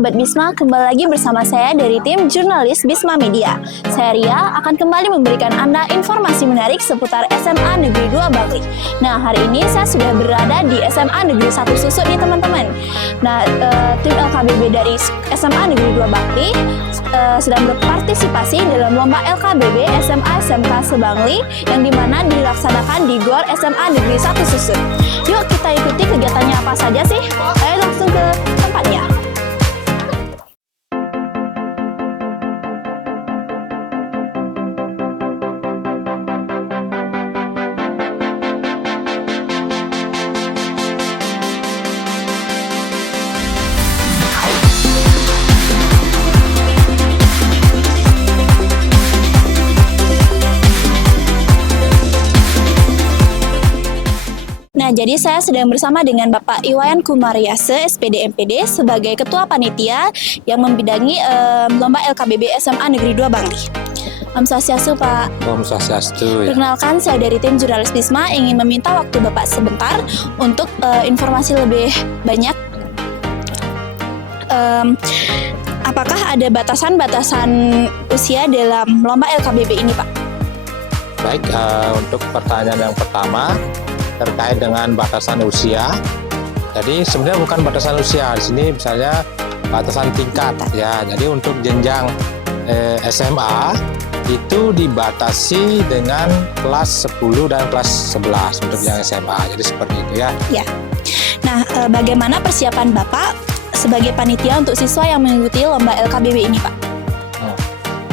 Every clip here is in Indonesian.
sahabat Bisma, kembali lagi bersama saya dari tim jurnalis Bisma Media. Saya Ria akan kembali memberikan Anda informasi menarik seputar SMA Negeri 2 Bakti. Nah, hari ini saya sudah berada di SMA Negeri 1 Susut nih teman-teman. Nah, tim LKBB dari SMA Negeri 2 Bakti sedang berpartisipasi dalam lomba LKBB SMA SMK Sebangli yang dimana dilaksanakan di GOR SMA Negeri 1 Susut. Yuk kita ikuti kegiatannya apa saja sih? Ayo langsung ke tempatnya. Nah, jadi saya sedang bersama dengan Bapak Iwayan Kumaryase, SPD MPD, sebagai Ketua Panitia yang membidangi lomba LKBB SMA Negeri 2 Bangli. Om Swastiastu, Pak. Om Swastiastu. Ya. Perkenalkan, saya dari tim jurnalis Bisma ingin meminta waktu Bapak sebentar untuk informasi lebih banyak. Apakah ada batasan-batasan usia dalam lomba LKBB ini, Pak? Baik, untuk pertanyaan yang pertama terkait dengan batasan usia. Jadi sebenarnya bukan batasan usia, di sini misalnya batasan tingkat ya. Jadi untuk jenjang SMA itu dibatasi dengan kelas 10 dan kelas 11 untuk yang SMA. Jadi seperti itu ya. Ya. Nah, bagaimana persiapan Bapak sebagai panitia untuk siswa yang mengikuti lomba LKBB ini, Pak?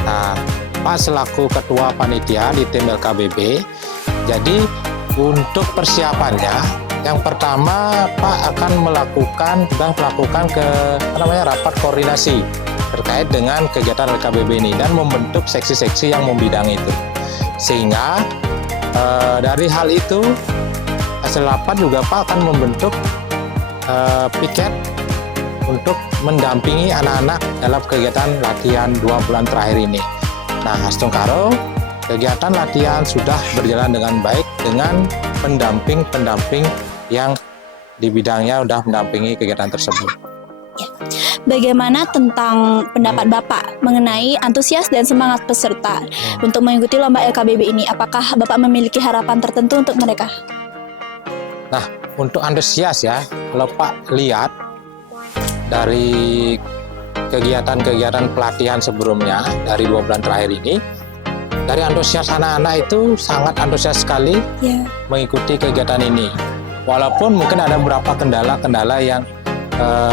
Nah, Pak selaku ketua panitia di tim LKBB, jadi untuk persiapannya, yang pertama Pak akan melakukan rapat koordinasi terkait dengan kegiatan LKBB ini dan membentuk seksi-seksi yang membidang itu. Sehingga dari hal itu hasil rapat juga Pak akan membentuk piket untuk mendampingi anak-anak dalam kegiatan latihan 2 bulan terakhir ini. Nah, Astungkaro, kegiatan latihan sudah berjalan dengan baik dengan pendamping yang di bidangnya sudah mendampingi kegiatan tersebut. Ya. Bagaimana tentang pendapat Bapak mengenai antusias dan semangat peserta untuk mengikuti lomba LKBB ini? Apakah Bapak memiliki harapan tertentu untuk mereka? Nah, untuk antusias ya, kalau Pak lihat dari kegiatan-kegiatan pelatihan sebelumnya dari 2 bulan terakhir ini, dari antusias anak-anak itu sangat antusias sekali mengikuti kegiatan ini. Walaupun mungkin ada beberapa kendala-kendala yang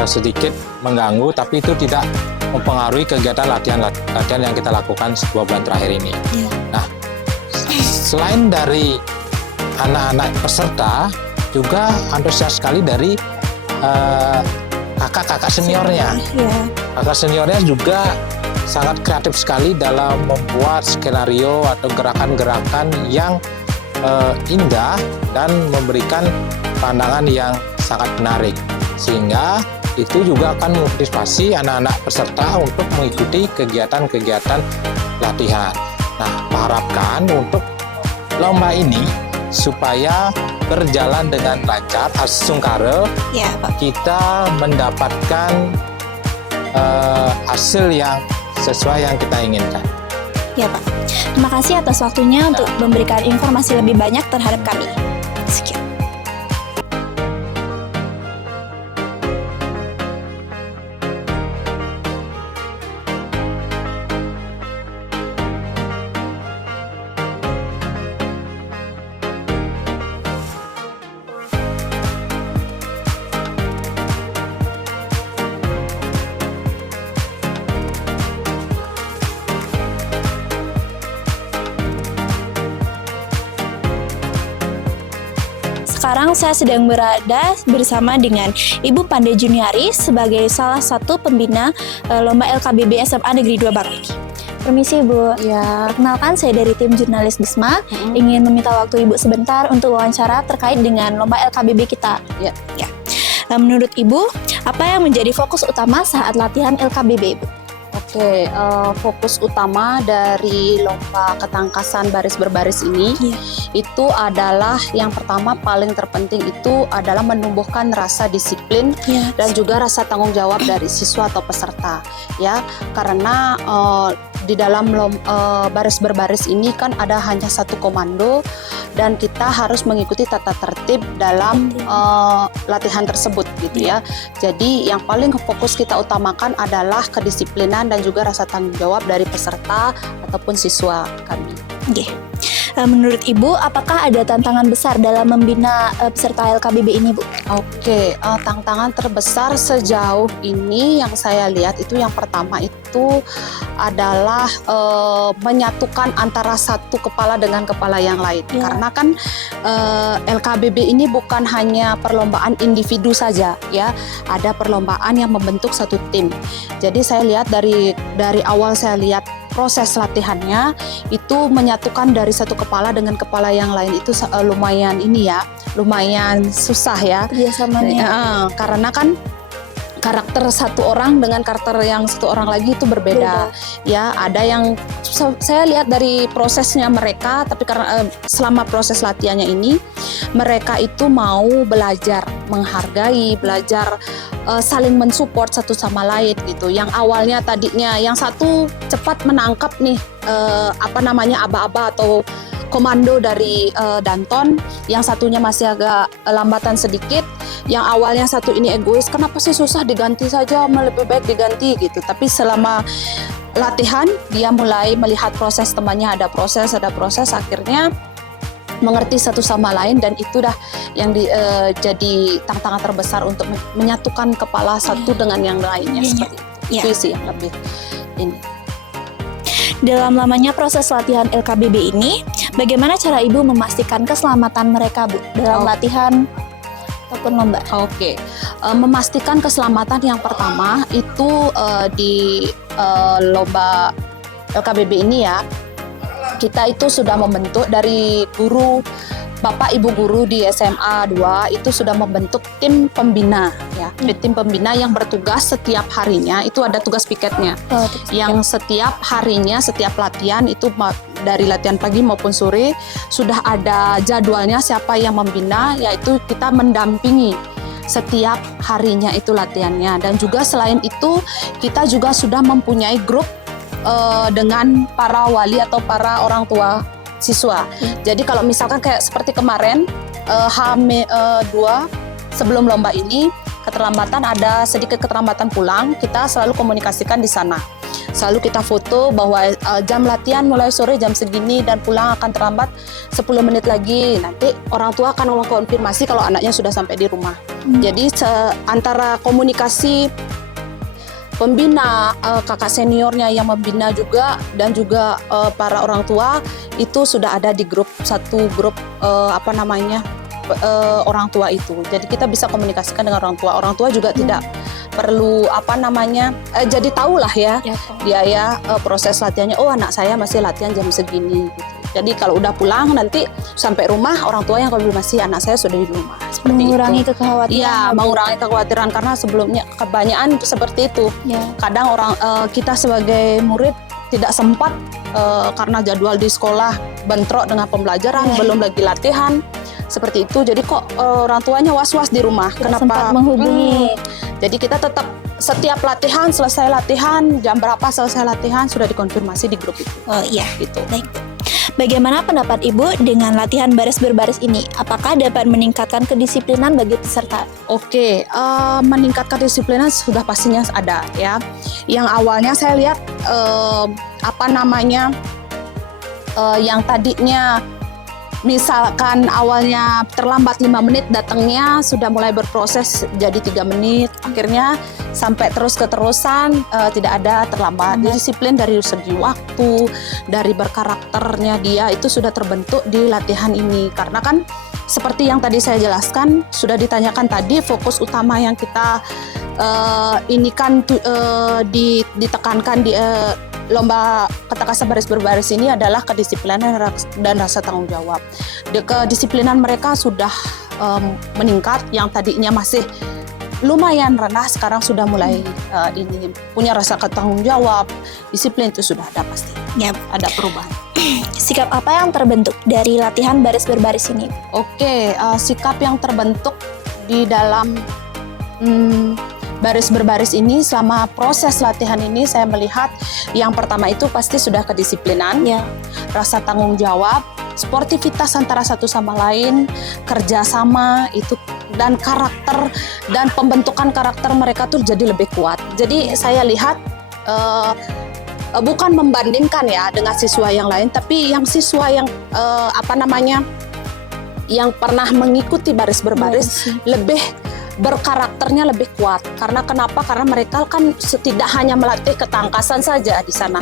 sedikit mengganggu, tapi itu tidak mempengaruhi kegiatan latihan yang kita lakukan 2 bulan terakhir ini. Nah, selain dari anak-anak peserta, juga antusias sekali dari kakak-kakak seniornya. Kakak seniornya juga sangat kreatif sekali dalam membuat skenario atau gerakan-gerakan yang indah dan memberikan pandangan yang sangat menarik, sehingga itu juga akan memotivasi anak-anak peserta untuk mengikuti kegiatan-kegiatan latihan. Nah, harapkan untuk lomba ini supaya berjalan dengan lancar, Astungkaro, kita mendapatkan hasil yang sesuai yang kita inginkan. Ya, Pak. Terima kasih atas waktunya untuk memberikan informasi lebih banyak terhadap kami. Sekian. Sekarang saya sedang berada bersama dengan Ibu Pandai Juniari sebagai salah satu pembina lomba LKBB SMA Negeri 2 Bakti. Permisi, Bu. Ya. Perkenalkan, saya dari tim jurnalis Bisma ingin meminta waktu Ibu sebentar untuk wawancara terkait dengan lomba LKBB kita. Ya. Menurut Ibu, apa yang menjadi fokus utama saat latihan LKBB, Ibu? Oke, fokus utama dari lomba ketangkasan baris berbaris ini itu adalah yang pertama paling terpenting itu adalah menumbuhkan rasa disiplin dan juga rasa tanggung jawab dari siswa atau peserta ya, karena di dalam baris berbaris ini kan ada hanya satu komando dan kita harus mengikuti tata tertib dalam latihan tersebut gitu ya. Jadi yang paling fokus kita utamakan adalah kedisiplinan dan juga rasa tanggung jawab dari peserta ataupun siswa kami. Menurut Ibu, apakah ada tantangan besar dalam membina peserta LKBB ini, Bu? Oke, tantangan terbesar sejauh ini yang saya lihat itu yang pertama itu adalah menyatukan antara satu kepala dengan kepala yang lain. Karena kan LKBB ini bukan hanya perlombaan individu saja ya, ada perlombaan yang membentuk satu tim. Jadi saya lihat dari awal saya lihat proses latihannya itu menyatukan dari satu kepala dengan kepala yang lain itu lumayan susah ya Kerjasamanya. karena kan karakter satu orang dengan karakter yang satu orang lagi itu berbeda. Ya, ada yang saya lihat dari prosesnya mereka, tapi karena selama proses latihannya ini mereka itu mau belajar menghargai, belajar saling mensupport satu sama lain gitu. Yang awalnya tadinya yang satu cepat menangkap nih aba-aba atau komando dari Danton, yang satunya masih agak lambatan sedikit. Yang awalnya satu ini egois, kenapa sih susah, diganti saja, lebih baik diganti gitu. Tapi selama latihan dia mulai melihat proses temannya, ada proses, akhirnya mengerti satu sama lain, dan itu dah yang jadi tantangan terbesar untuk menyatukan kepala satu dengan yang lainnya seperti itu. Itu sih yang lebih ini. Dalam lamanya proses latihan LKBB ini, bagaimana cara Ibu memastikan keselamatan mereka, Bu, dalam latihan ataupun lomba? Oke. Memastikan keselamatan yang pertama itu di lomba LKBB ini ya, kita itu sudah membentuk dari guru, Bapak Ibu guru di SMA 2 itu sudah membentuk tim pembina ya. Tim pembina yang bertugas setiap harinya, itu ada tugas piketnya. Yang setiap harinya, setiap latihan itu dari latihan pagi maupun sore sudah ada jadwalnya siapa yang membina, yaitu kita mendampingi setiap harinya itu latihannya. Dan juga selain itu kita juga sudah mempunyai grup dengan para wali atau para orang tua siswa. Jadi kalau misalkan kayak seperti kemarin H-2 sebelum lomba ini ada sedikit keterlambatan pulang, kita selalu komunikasikan di sana. Selalu kita foto bahwa jam latihan mulai sore jam segini dan pulang akan terlambat 10 menit lagi. Nanti orang tua akan mengkonfirmasi kalau anaknya sudah sampai di rumah. Jadi antara komunikasi pembina, kakak seniornya yang membina juga, dan juga para orang tua itu sudah ada di satu grup orang tua itu. Jadi kita bisa komunikasikan dengan orang tua. Orang tua juga tidak perlu jadi tahulah ya dia ya proses latihannya. Oh, anak saya masih latihan jam segini gitu. Jadi kalau udah pulang nanti sampai rumah orang tua yang konfirmasi anak saya sudah di rumah. Seperti mengurangi itu. kekhawatiran. Iya, mengurangi kekhawatiran karena sebelumnya kebanyakan seperti itu. Kadang kita sebagai murid tidak sempat karena jadwal di sekolah bentrok dengan pembelajaran, belum lagi latihan. Seperti itu. Jadi kok orang tuanya was-was di rumah. Tidak sempat menghubungi. Jadi kita tetap setiap latihan, selesai latihan, jam berapa selesai latihan sudah dikonfirmasi di grup itu. Oh iya, gitu. Baik. Bagaimana pendapat Ibu dengan latihan baris berbaris ini? Apakah dapat meningkatkan kedisiplinan bagi peserta? Oke, meningkatkan kedisiplinan sudah pastinya ada ya. Yang awalnya saya lihat yang tadinya misalkan awalnya terlambat 5 menit datangnya sudah mulai berproses jadi 3 menit, akhirnya sampai keterusan tidak ada terlambat. Disiplin dari segi waktu, dari berkarakternya dia itu sudah terbentuk di latihan ini. Karena kan seperti yang tadi saya jelaskan, sudah ditanyakan tadi, fokus utama yang kita ditekankan di lomba ketangkasan baris berbaris ini adalah kedisiplinan dan rasa tanggung jawab. Kedisiplinan mereka sudah meningkat, yang tadinya masih lumayan rendah, sekarang sudah mulai ini punya rasa tanggung jawab, disiplin itu sudah ada pasti. Yap. Ada perubahan. Sikap apa yang terbentuk dari latihan baris berbaris ini? Oke, sikap yang terbentuk di dalam baris berbaris ini selama proses latihan ini saya melihat yang pertama itu pasti sudah kedisiplinan, Ya. rasa tanggung jawab, sportivitas antara satu sama lain, kerjasama itu, dan karakter dan pembentukan karakter mereka tuh jadi lebih kuat. Jadi saya lihat bukan membandingkan ya dengan siswa yang lain, tapi yang siswa yang yang pernah mengikuti baris berbaris lebih berkarakternya lebih kuat. Karena kenapa? Karena mereka kan tidak hanya melatih ketangkasan saja di sana,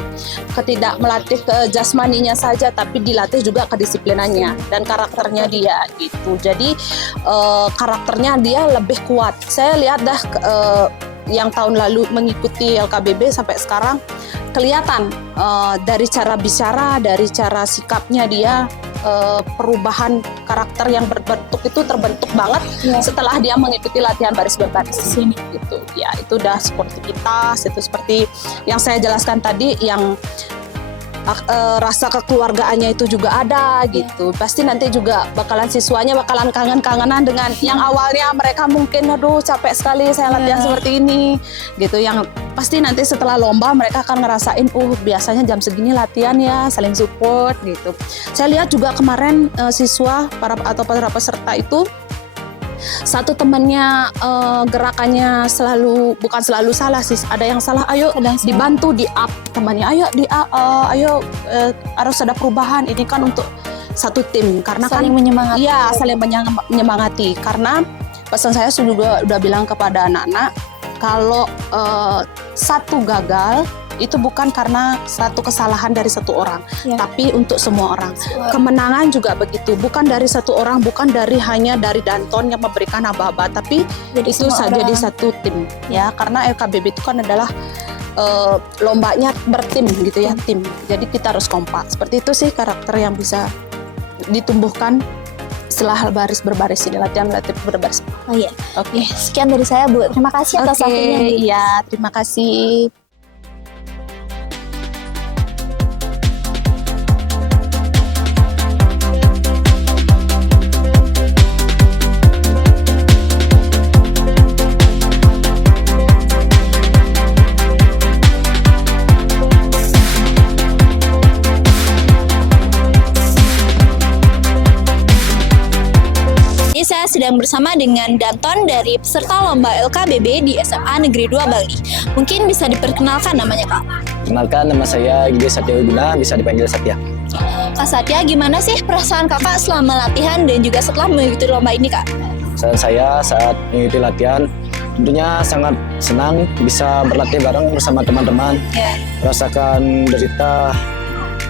tidak melatih ke jasmaninya saja, tapi dilatih juga kedisiplinannya dan karakternya dia gitu. Jadi karakternya dia lebih kuat. Saya lihat dah yang tahun lalu mengikuti LKBB sampai sekarang kelihatan dari cara bicara, dari cara sikapnya dia, perubahan karakter yang berbentuk itu terbentuk banget setelah dia mengikuti latihan baris berbaris ini gitu. Ya, itu udah sportivitas, itu seperti yang saya jelaskan tadi, yang rasa kekeluargaannya itu juga ada gitu. Pasti nanti juga siswanya bakalan kangen-kangenan dengan yang awalnya mereka mungkin aduh capek sekali saya latihan seperti ini gitu. Yang pasti nanti setelah lomba mereka akan ngerasain biasanya jam segini latihan ya, saling support gitu. Saya lihat juga kemarin siswa para peserta itu satu temannya gerakannya bukan selalu salah sih, ada yang salah, ayo dibantu di up temannya, ayo harus ada perubahan, ini kan untuk satu tim, karena saling menyemangati. Iya, saling menyemangati. Karena pesan saya sudah bilang kepada anak-anak kalau satu gagal itu bukan karena satu kesalahan dari satu orang, tapi untuk semua orang. Kemenangan juga begitu, bukan dari satu orang, bukan hanya dari Danton yang memberikan aba-aba, tapi itu saja di satu tim ya. Karena LKBB itu kan adalah lombanya bertim gitu ya, tim. Jadi kita harus kompak. Seperti itu sih karakter yang bisa ditumbuhkan setelah baris berbaris ini, latihan berbaris. Oh iya. Oke. Sekian dari saya, Bu. Terima kasih atas waktunya. Iya, terima kasih. Saya sedang bersama dengan Danton dari peserta lomba LKBB di SMA Negeri 2 Bali. Mungkin bisa diperkenalkan namanya, Kak? Kenalkan, nama saya Gede Satya Wiguna, bisa dipanggil Satya. Kak Satya, gimana sih perasaan Kakak selama latihan dan juga setelah mengikuti lomba ini, Kak? Saya saat mengikuti latihan tentunya sangat senang bisa berlatih bareng bersama teman-teman, merasakan derita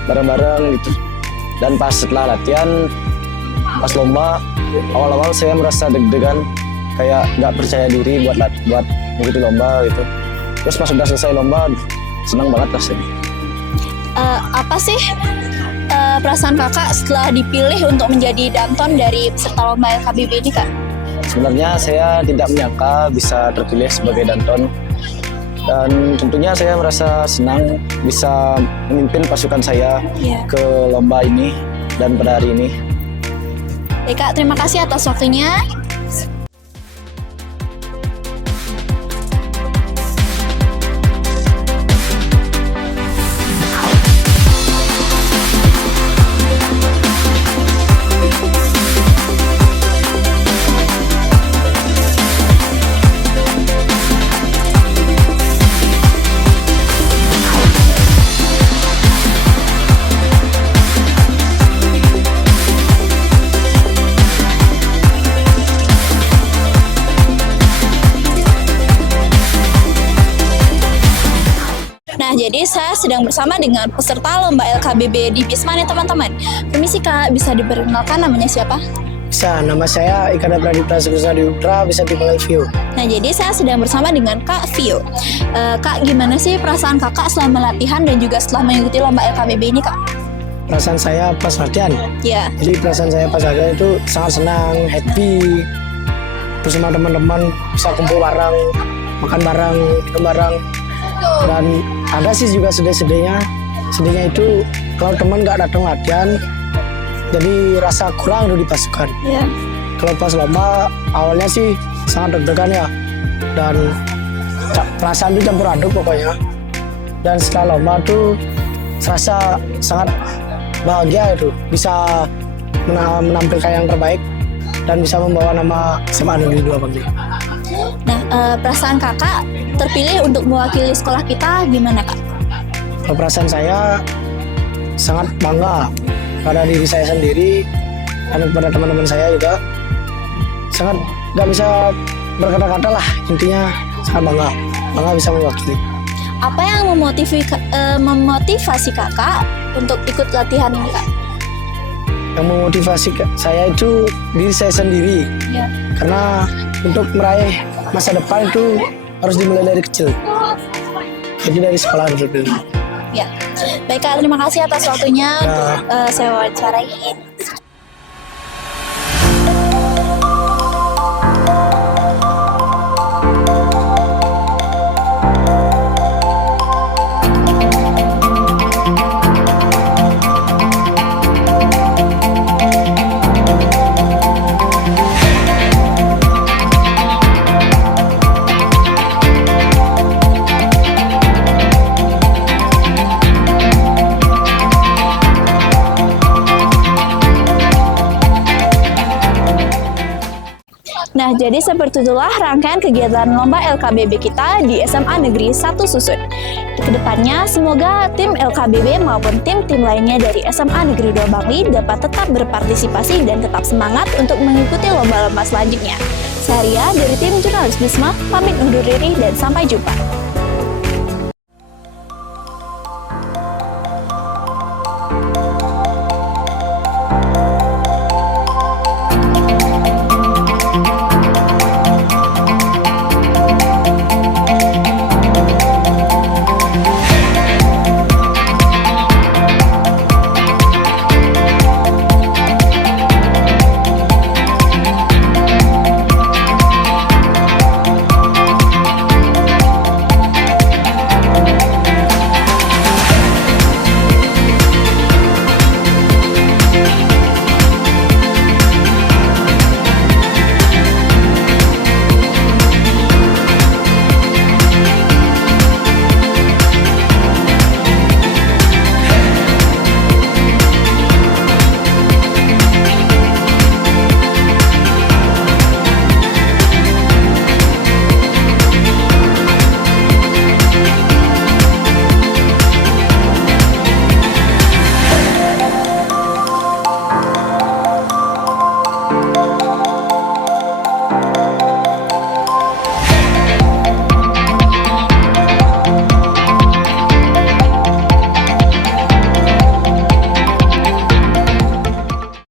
bareng-bareng gitu. Dan pas setelah latihan, pas lomba, awal-awal saya merasa deg-degan, kayak nggak percaya diri buat mengikuti lomba gitu. Terus pas sudah selesai lomba, senang banget rasanya. Apa sih perasaan Kakak setelah dipilih untuk menjadi Danton dari peserta lomba LKBB ini, Kak? Sebenarnya saya tidak menyangka bisa terpilih sebagai Danton. Dan tentunya saya merasa senang bisa memimpin pasukan saya ke lomba ini dan pada hari ini. Baik, Kak, terima kasih atas waktunya. Nah, jadi saya sedang bersama dengan peserta lomba LKBB di Bisma nih, teman-teman. Permisi, Kak, bisa diperkenalkan namanya siapa? Bisa, nama saya Ikada Pradipta Sukusadi Putra, bisa dipanggil Vio. Nah, jadi saya sedang bersama dengan Kak Vio. Kak, gimana sih perasaan Kakak selama latihan dan juga setelah mengikuti lomba LKBB ini, Kak? Perasaan saya pas latihan. Ya. Jadi perasaan saya pas latihan itu sangat senang, happy. bersama teman-teman, bisa kumpul bareng, makan bareng, minum bareng. Dan ada sih juga sedih-sedihnya. Sedihnya itu kalau teman nggak datang latihan, jadi rasa kurang tuh di pasukan. Iya. Kalau pas lomba awalnya sih sangat deg-degan ya, dan perasaan itu campur aduk pokoknya. Dan setelah lomba tuh serasa sangat bahagia itu, bisa menampilkan yang terbaik dan bisa membawa nama SMA Negeri 2 Bangli. Nah, perasaan kakak terpilih untuk mewakili sekolah kita gimana kak? Kalau perasaan saya sangat bangga pada diri saya sendiri dan kepada teman-teman saya juga. Sangat nggak bisa berkata-kata lah, intinya sangat bangga bisa mewakili. Apa yang memotivasi kakak untuk ikut latihan ini kak? Yang memotivasi saya itu diri saya sendiri, Ya. karena untuk meraih masa depan itu harus dimulai dari kecil, jadi dari sekolah dulu. Ya. Baik kak, terima kasih atas waktunya untuk saya wawancarai. Nah, jadi seperti itulah rangkaian kegiatan lomba LKBB kita di SMA Negeri 1 Susut. Kedepannya, semoga tim LKBB maupun tim-tim lainnya dari SMA Negeri 2 Bangli dapat tetap berpartisipasi dan tetap semangat untuk mengikuti lomba-lomba selanjutnya. Saya Ria dari tim Jurnalis Bisma, pamit undur diri dan sampai jumpa.